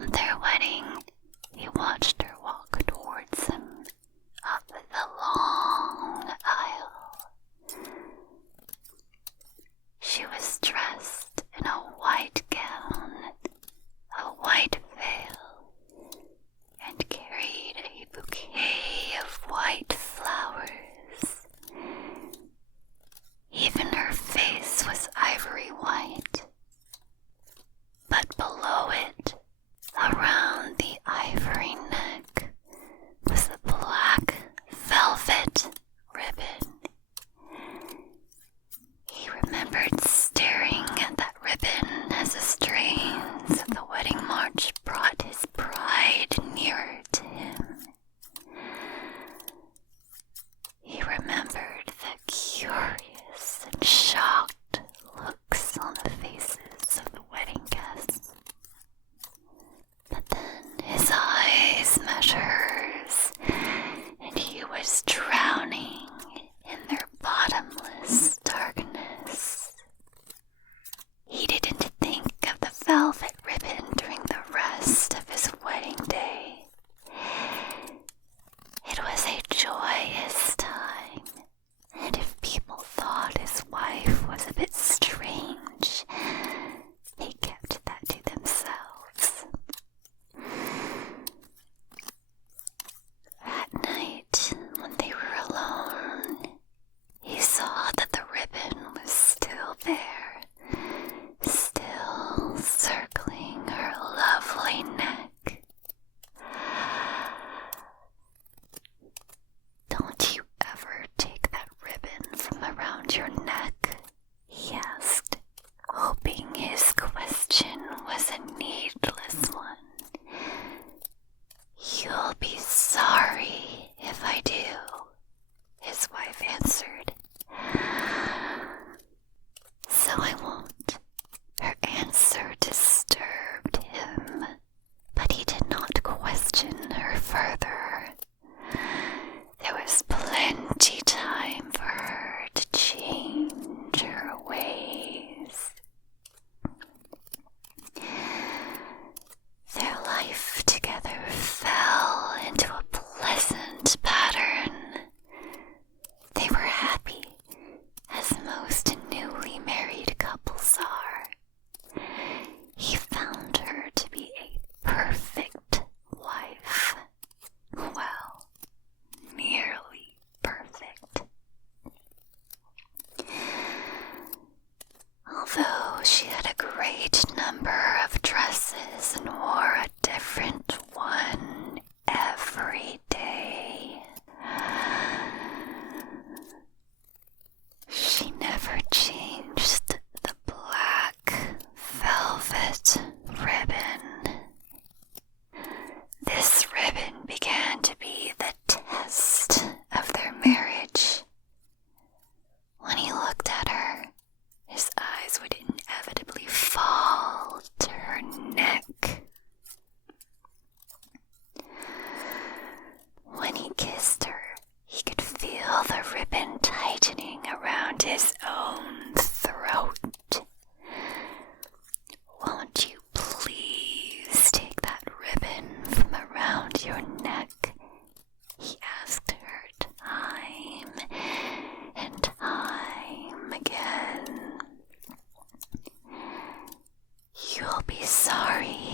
from their wedding, he watched her walk towards him up the long aisle. She was dressed in a white gown, a white veil, and carried a bouquet of white flowers. Even her face was ivory white, but below it, around the ivory neck, was a black velvet ribbon. He remembered staring at that ribbon as the strains of the wedding march brought his bride nearer to him. He remembered the curious and shocked looks on the faces of the wedding guests. But then his eyes met hers, and he was drowning in their bottomless darkness. He didn't think of the velvet ribbon during the rest of his wedding day. It was a joyous time, and if people thought his wife was a bit strange, they kept that to themselves. That night, when they were alone, he saw that the ribbon was still there, still circling her lovely neck. "Don't you ever take that ribbon from around your neck?" he asked, hoping his question was a needless one. "You'll be sorry if I do," his wife answered. "So I won't." Her answer disturbed him, but he did not question her further. There was plenty time for her to change her ways. Their life together fell into a pleasant pattern. They were happy, as most newly married couples are. He found her to be a perfect wife. Well, nearly perfect. Although she had a great number of dresses and wore a different one every day, she never changed the black velvet ribbon. This ribbon began to be the test of their marriage. When he looked at her, his eyes would inevitably fall to her neck. When he kissed her, he could feel the ribbon tightening around his own throat. "Won't you please take that ribbon from around your neck?" he asked her time and time again. "You'll be sorry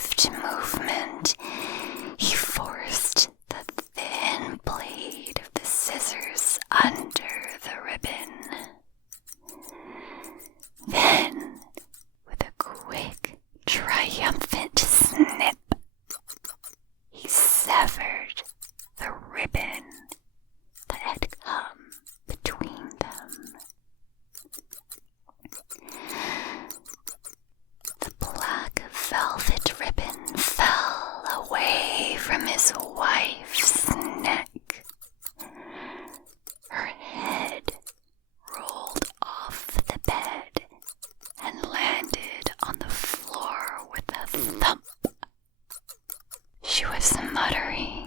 swift movement, he forced the thin blade of the scissors under the ribbon. Then, with a quick, triumphant snip, he severed the ribbon that had come between them. The black velvet ribbon fell away from his wife's neck. Her head rolled off the bed and landed on the floor with a thump. She was muttering